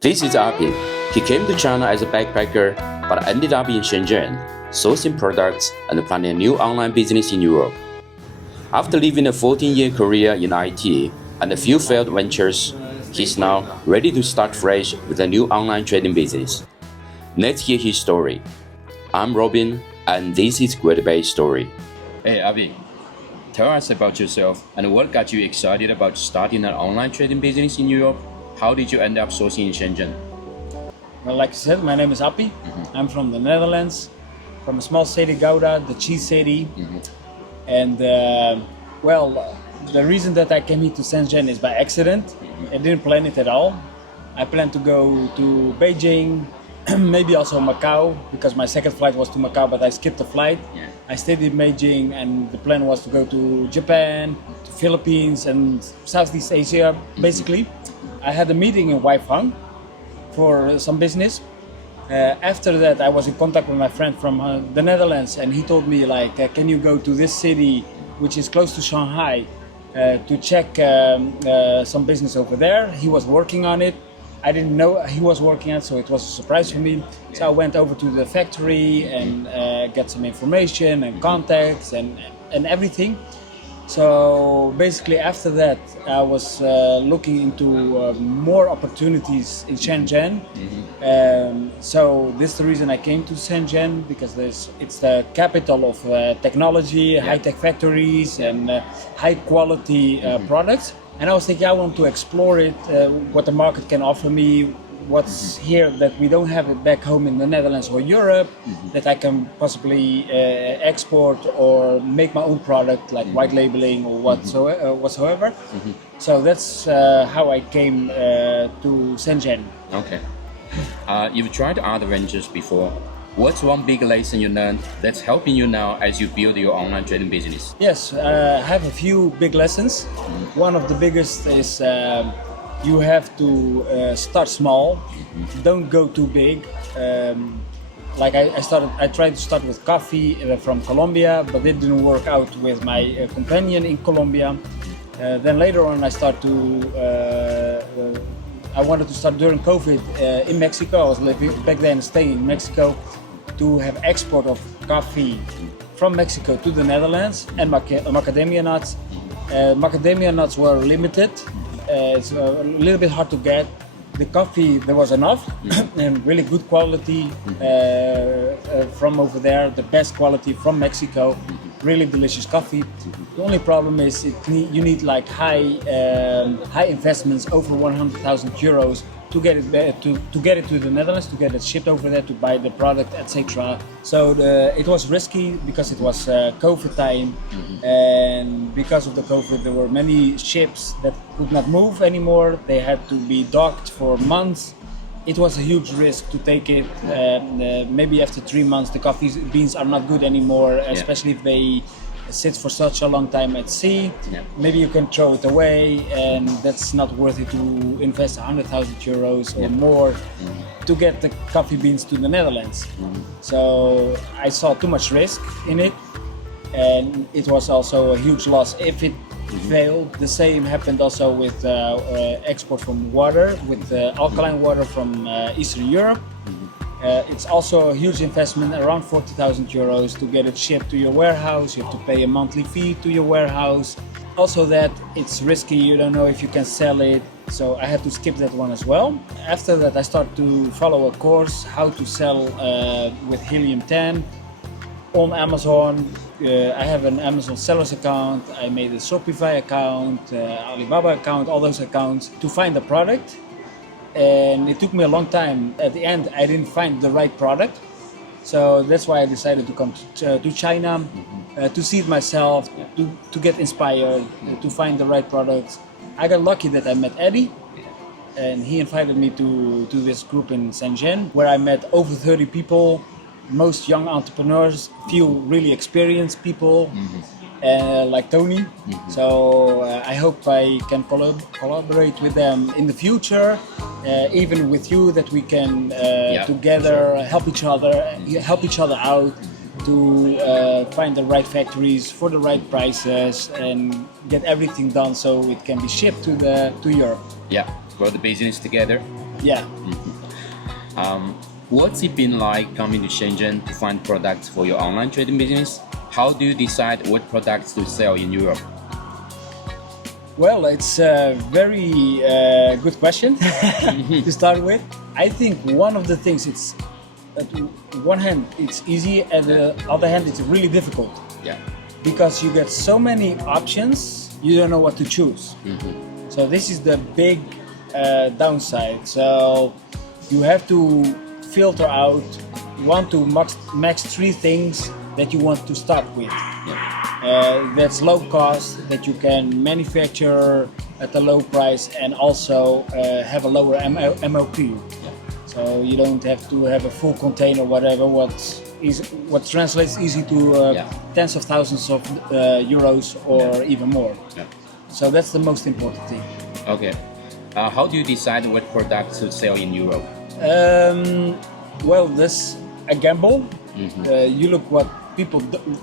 This is Appie. He came to China as a backpacker, but ended up in Shenzhen, sourcing products and planning a new online business in Europe. After living a 14-year career in IT and a few failed ventures, he's now ready to start fresh with a new online trading business. Let's hear his story. I'm Robin, and this is Great Bay Story. Hey, Appie, tell us about yourself and what got you excited about starting an online trading business in Europe. How did you end up sourcing in Shenzhen? Well, like you said, my name is Appie. I'm from the Netherlands, from a small city, Gouda, the cheese city. And the reason that I came here to Shenzhen is by accident. I didn't plan it at all. I planned to go to Beijing, maybe also Macau, because my second flight was to Macau, but I skipped the flight. I stayed in Beijing, and the plan was to go to Japan, to Philippines, and Southeast Asia, basically. I had a meeting in Weifang for some business. After that, I was in contact with my friend from the Netherlands, and he told me, can you go to this city, which is close to Shanghai, to check some business over there. He was working on it. I didn't know he was working on it, so it was a surprise for me. So I went over to the factory and got some information and contacts and everything. So basically after that, I was looking into more opportunities in Shenzhen. So this is the reason I came to Shenzhen, because it's the capital of technology, high-tech factories, and high-quality products. And I was thinking I want to explore it, what the market can offer me, what's here that we don't have it back home in the Netherlands or Europe, that I can possibly export or make my own product, like white labeling or whatsoever. So that's how I came to Shenzhen. Okay. You've tried other ventures before. What's one big lesson you learned that's helping you now as you build your online trading business? Yes, I have a few big lessons. One of the biggest is you have to start small. Don't go too big. I tried to start with coffee from Colombia, but it didn't work out with my companion in Colombia. Then later on, I wanted to start during COVID in Mexico. I was living back then, staying in Mexico, to have export of coffee from Mexico to the Netherlands, and macadamia nuts. Macadamia nuts were limited. It's a little bit hard to get. The coffee, there was enough, and really good quality from over there, the best quality from Mexico, really delicious coffee. The only problem is you need like high investments, over 100,000 euros to get it to get it to the Netherlands, to get it shipped over there, to buy the product, etc. So it was risky because it was COVID time, and because of the COVID, there were many ships that could not move anymore. They had to be docked for months. It was a huge risk to take it. Maybe after 3 months, the coffee beans are not good anymore, especially if they sit for such a long time at sea. Maybe you can throw it away, and that's not worth it to invest 100,000 euros or more to get the coffee beans to the Netherlands. So I saw too much risk in it, and it was also a huge loss if it failed. The same happened also with export from water, with alkaline water from Eastern Europe. It's also a huge investment, around 40,000 euros to get it shipped to your warehouse. You have to pay a monthly fee to your warehouse. Also that it's risky, you don't know if you can sell it. So I had to skip that one as well. After that, I started to follow a course how to sell with helium-10 on Amazon. I have an Amazon sellers account. I made a Shopify account, Alibaba account, all those accounts to find the product. And it took me a long time. At the end, I didn't find the right product. So that's why I decided to come to China, to see it myself, to get inspired, to find the right products. I got lucky that I met Eddie, and he invited me to this group in Shenzhen, where I met over 30 people, most young entrepreneurs, few really experienced people, like Tony. So I hope I can collaborate with them in the future, even with you, that we can together help each other out to find the right factories for the right prices and get everything done so it can be shipped to Europe. Yeah, grow the business together. Yeah. What's it been like coming to Shenzhen to find products for your online trading business? How do you decide what products to sell in Europe? Well, it's a very good question to start with. I think one of the things, it's at one hand it's easy, and the other hand it's really difficult. Yeah. Because you get so many options, you don't know what to choose. So this is the big downside. So you have to filter out 1 to max 3 things that you want to start with. That's low cost, that you can manufacture at a low price, and also have a lower MOP. So you don't have to have a full container, whatever, what translates easy to tens of thousands of euros or even more. So that's the most important thing. Okay. How do you decide what products to sell in Europe? Well, that's a gamble. You look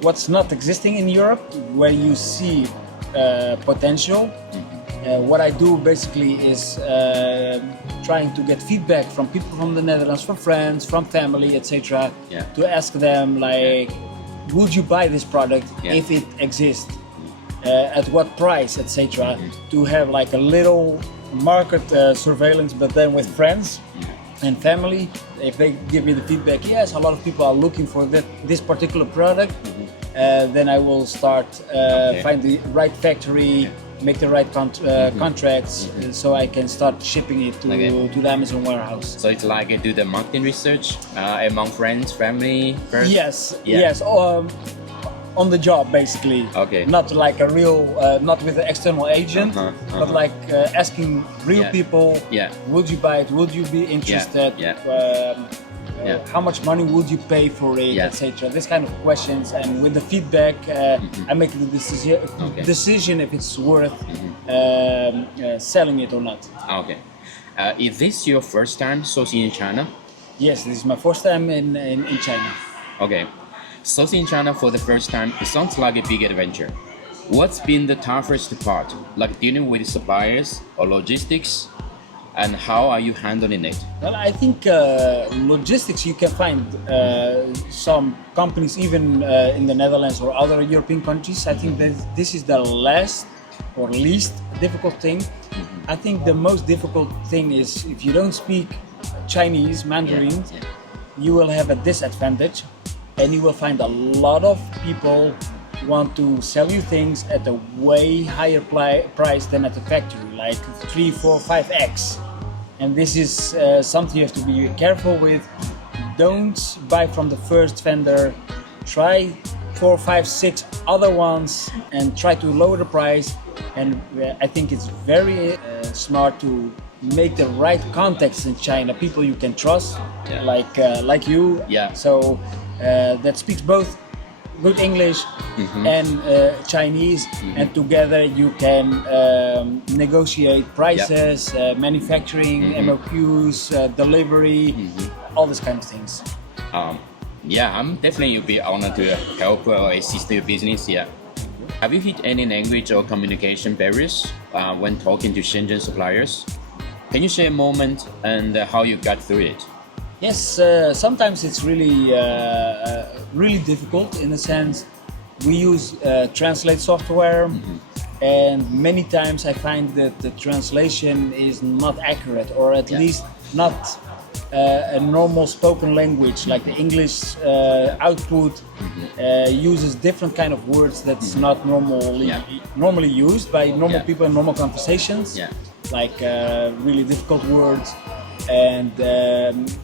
what's not existing in Europe, where you see potential. What I do basically is trying to get feedback from people from the Netherlands, from friends, from family, etc. To ask them, like, would you buy this product if it exists? At what price, etc. To have like a little market surveillance, but then with friends and family. If they give me the feedback, yes, a lot of people are looking for this particular product, then I will start find the right factory, make the right contracts, so I can start shipping it to the Amazon warehouse. So it's like do the marketing research among friends, family first? Yes. On the job, basically. Okay. Not like a real, not with an external agent, but like asking real people, would you buy it? Would you be interested? How much money would you pay for it, etc. This kind of questions, and with the feedback, I make the decision if it's worth selling it or not. Okay. Is this your first time sourcing in China? Yes, this is my first time in China. Okay. Sourcing in China for the first time, it sounds like a big adventure. What's been the toughest part, like dealing with suppliers or logistics, and how are you handling it? Well, I think logistics, you can find some companies even in the Netherlands or other European countries. I think that this is the last or least difficult thing. I think the most difficult thing is if you don't speak Chinese, Mandarin, you will have a disadvantage. And you will find a lot of people want to sell you things at a way higher price than at the factory, like 3, 4, 5x. And this is something you have to be careful with. Don't buy from the first vendor. Try 4, 5, 6 other ones and try to lower the price. And I think it's very smart to make the right contacts in China, people you can trust, like you. So that speaks both good English and Chinese, and together you can negotiate prices, manufacturing, MOQs, delivery, all these kind of things. I'm definitely be honored to help or assist your business. Have you hit any language or communication barriers when talking to Shenzhen suppliers? Can you share a moment and how you got through it? Yes, sometimes it's really difficult in a sense. We use translate software, and many times I find that the translation is not accurate, or at least not a normal spoken language. Like the English output uses different kind of words that's not normally used by normal people in normal conversations. Like really difficult words. And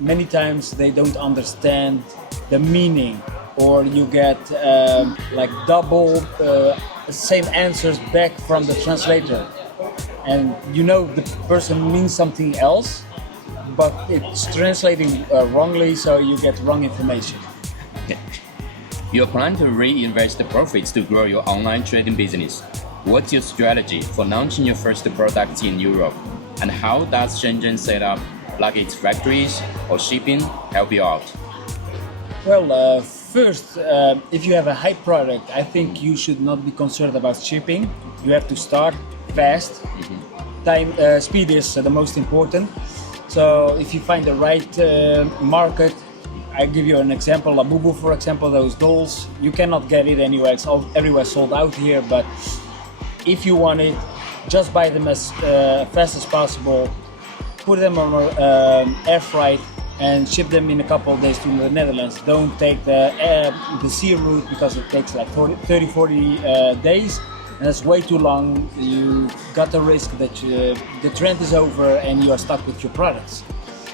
many times they don't understand the meaning, or you get like double same answers back from the translator, and you know the person means something else, but it's translating wrongly, so you get wrong information. You plan to reinvest the profits to grow your online trading business. What's your strategy for launching your first products in Europe, and how does Shenzhen set up, like its factories or shipping, help you out? Well, first, if you have a high product, I think you should not be concerned about shipping. You have to start fast. Speed is the most important. So if you find the right market, I give you an example, Labubu for example, those dolls, you cannot get it anywhere, it's everywhere sold out here, but if you want it, just buy them as fast as possible, put them on air freight and ship them in a couple of days to the Netherlands. Don't take the sea route because it takes like 40 days, and that's way too long. You got the risk that the trend is over and you are stuck with your products.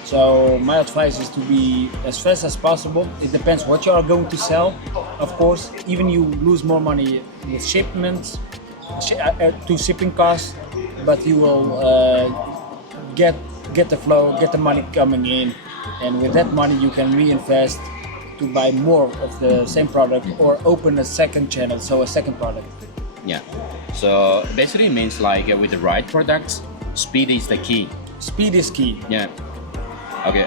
So my advice is to be as fast as possible. It depends what you are going to sell, of course. Even you lose more money with shipments, to shipping costs, but you will get the flow, get the money coming in, and with that money you can reinvest to buy more of the same product or open a second channel, so a second product. Yeah. So basically it means like with the right products, speed is the key. Speed is key. Yeah. Okay.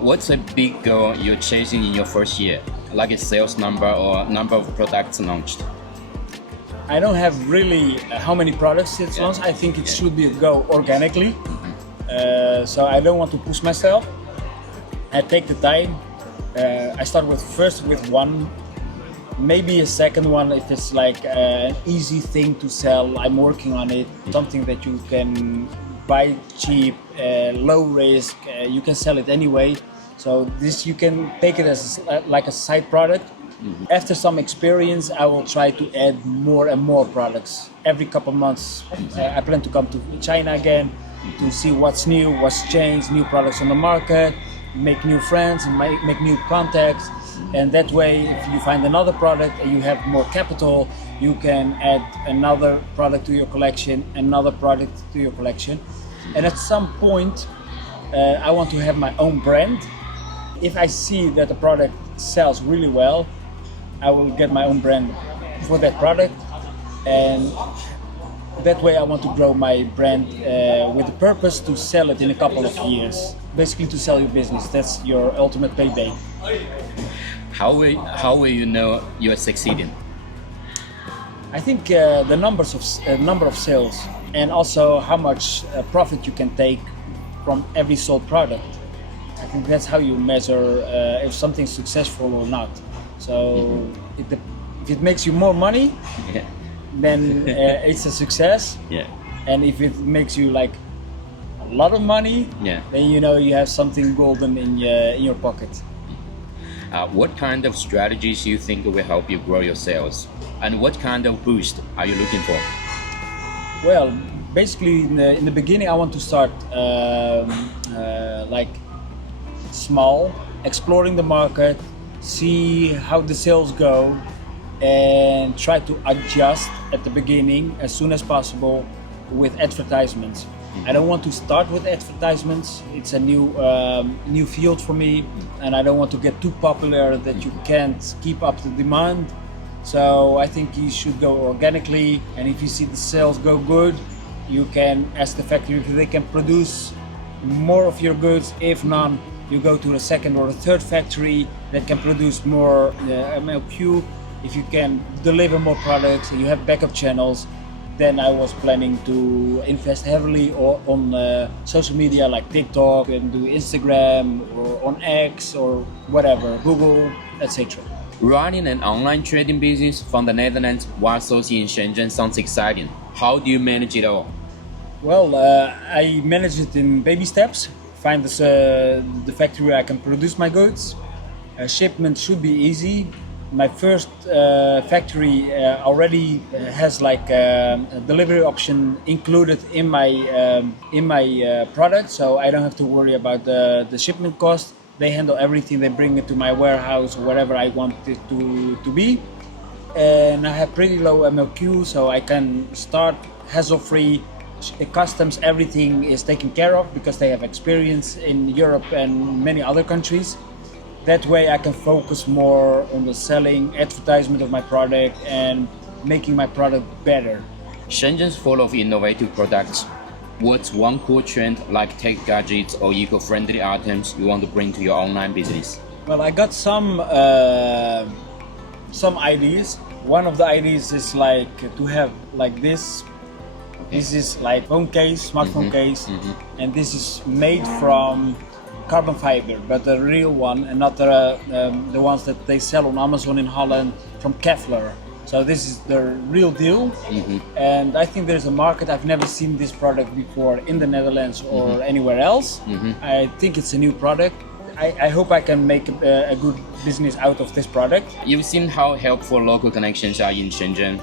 What's a big goal you're chasing in your first year? Like a sales number or number of products launched? I don't have really how many products it's launched. I think it should be go organically. So I don't want to push myself. I take the time. I start first with one, maybe a second one if it's like an easy thing to sell. I'm working on it. Something that you can buy cheap, low risk. You can sell it anyway. So this you can take it as like a side product. After some experience, I will try to add more and more products. Every couple months, I plan to come to China again to see what's new, what's changed, new products on the market, make new friends, and make new contacts. And that way, if you find another product and you have more capital, you can add another product to your collection, another product to your collection. And at some point, I want to have my own brand. If I see that the product sells really well, I will get my own brand for that product, and that way I want to grow my brand with the purpose to sell it in a couple of years. Basically to sell your business, that's your ultimate payday. How will you know you are succeeding? I think the number of sales and also how much profit you can take from every sold product. I think that's how you measure if something's successful or not. So if it makes you more money, then it's a success. Yeah. And if it makes you like a lot of money, then you know you have something golden in your pocket. What kind of strategies do you think will help you grow your sales? And what kind of boost are you looking for? Well, basically in the beginning I want to start like small, exploring the market, see how the sales go, and try to adjust at the beginning as soon as possible with advertisements. I don't want to start with advertisements. It's a new field for me, and I don't want to get too popular that you can't keep up the demand. So I think you should go organically, and if you see the sales go good, you can ask the factory if they can produce more of your goods. If not, you go to a second or a third factory that can produce more MLQ. If you can deliver more products and you have backup channels, then I was planning to invest heavily on social media like TikTok and do Instagram or on X or whatever, Google, etc. Running an online trading business from the Netherlands while associating in Shenzhen sounds exciting. How do you manage it all? Well, I manage it in baby steps. Find the factory where I can produce my goods. Shipment should be easy. My first factory already has like a delivery option included in my product, so I don't have to worry about the shipment cost. They handle everything. They bring it to my warehouse or whatever I want it to be. And I have pretty low MLQ, so I can start hassle-free. Customs, everything is taken care of because they have experience in Europe and many other countries. That way I can focus more on the selling, advertisement of my product and making my product better. Shenzhen's full of innovative products. What's one cool trend like tech gadgets or eco-friendly items you want to bring to your online business? Well, I got some ideas. One of the ideas is like to have like this Okay. This is like phone case, smartphone case, Mm-hmm. and this is made from carbon fiber, but the real one, and not the ones that they sell on Amazon in Holland from Kevlar. So this is the real deal, and I think there's a market. I've never seen this product before in the Netherlands or anywhere else. I think it's a new product. I hope I can make a good business out of this product. You've seen how helpful local connections are in Shenzhen,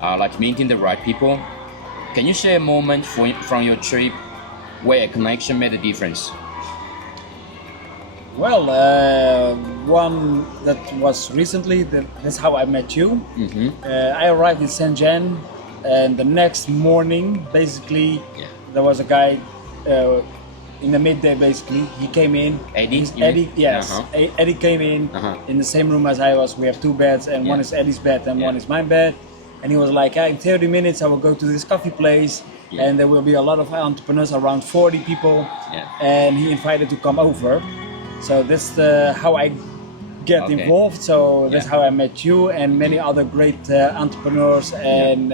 like meeting the right people. Can you share a moment from your trip where a connection made a difference? Well, one that was recently, that's how I met you. I arrived in Shenzhen, and the next morning, basically, there was a guy in the midday. Basically, he came in. Eddie, yes. Eddie came in the same room as I was. We have two beds, and one is Eddie's bed, and one is my bed. And he was like, in 30 minutes, I will go to this coffee place, and there will be a lot of entrepreneurs, around 40 people, and he invited to come over. So that's how I get involved. So that's how I met you and many other great entrepreneurs and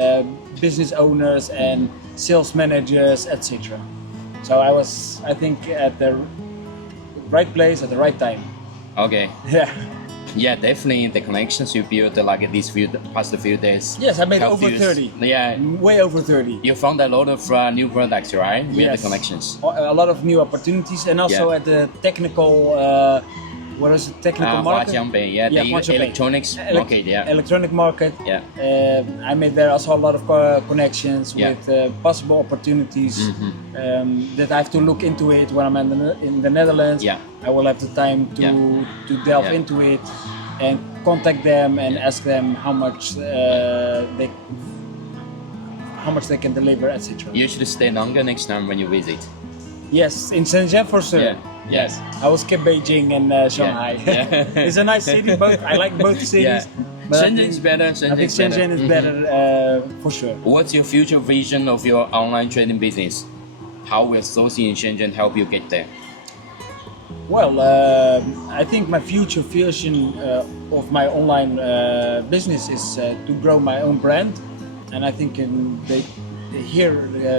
business owners and sales managers, etc. So I was, I think, at the right place at the right time. Okay. Yeah. Yeah, definitely the connections you built like these past few days. Yes, I made helped over you 30. Yeah. Way over 30. You found a lot of new products, right? With the connections. A lot of new opportunities, and also at the technical, what is it, technical market? The electronics market, Electronic market. Yeah. I made there also a lot of connections with possible opportunities that I have to look into it when I'm in the Netherlands. Yeah. I will have the time to delve into it and contact them and ask them how much they can deliver, etc. You should stay longer next time when you visit. Yes, in Shenzhen for sure. Yeah. Yes. I will skip Beijing and Shanghai. Yeah. It's a nice city. Both I like both cities. But Shenzhen is better. I think Shenzhen is better for sure. What's your future vision of your online trading business? How will sourcing in Shenzhen help you get there? Well, I think my future vision of my online business is to grow my own brand, and I think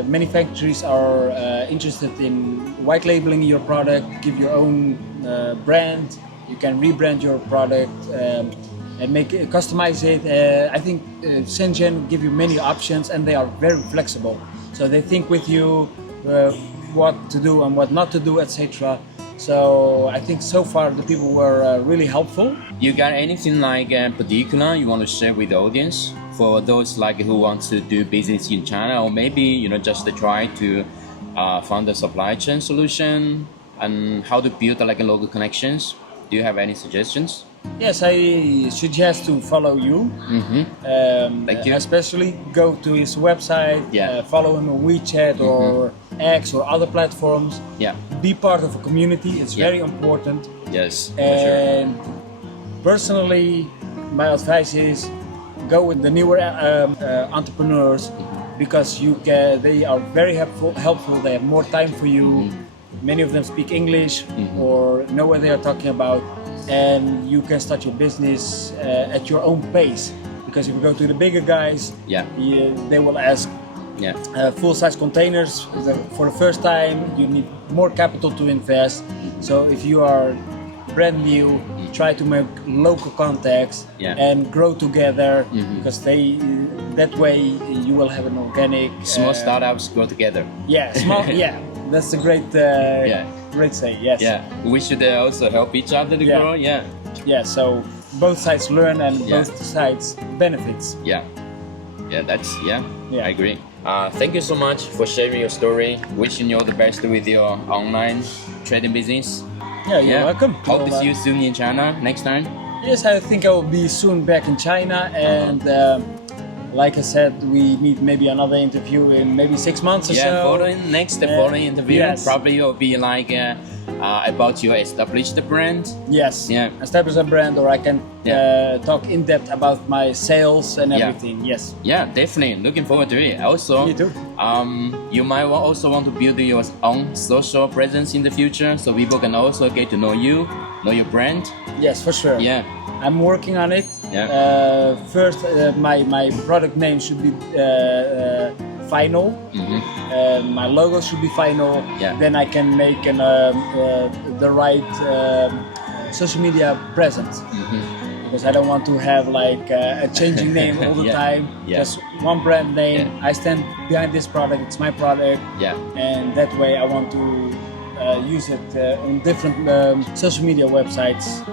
many factories are interested in white labeling your product, give your own brand. You can rebrand your product and customize it. I think Shenzhen give you many options, and they are very flexible. So they think with you what to do and what not to do, etc. So I think so far the people were really helpful. You got anything like particular you want to share with the audience for those like who want to do business in China, or maybe just to try to find a supply chain solution and how to build like local connections? Do you have any suggestions? Yes, I suggest to follow you. Thank you. Especially go to his website, follow him on WeChat or X or other platforms. Yeah. Be part of a community. It's very important. Yes. And personally, my advice is go with the newer entrepreneurs because they are very helpful. They have more time for you. Many of them speak English or know what they are talking about. And you can start your business at your own pace, because if you go to the bigger guys, they will ask full-size containers for the first time. You need more capital to invest. So if you are brand new, try to make local contacts and grow together, because that way you will have an organic. Small startups grow together. Yeah, small. Yeah, that's a great. Great say, yes. Yeah, we should also help each other to grow. Yeah. Yeah, so both sides learn and both sides benefits. Yeah. I agree. Thank you so much for sharing your story. Wishing you all the best with your online trading business. Yeah, you're welcome. Hope to see you soon in China next time. Yes, I think I will be soon back in China, and like I said, we need maybe another interview in maybe 6 months or so. Following interview probably will be like about your established brand. Yes. Yeah. Establish a brand, or I can talk in depth about my sales and everything. Yes. Yeah, definitely. Looking forward to it. Also, me too. You might also want to build your own social presence in the future, so people can also get to know you, know your brand. Yes, for sure. Yeah. I'm working on it. Yeah. First, my product name should be final. My logo should be final. Yeah. Then I can make the right social media presence. Because I don't want to have like a changing name all the time. Just one brand name. I stand behind this product. It's my product. And that way I want to use it on different social media websites.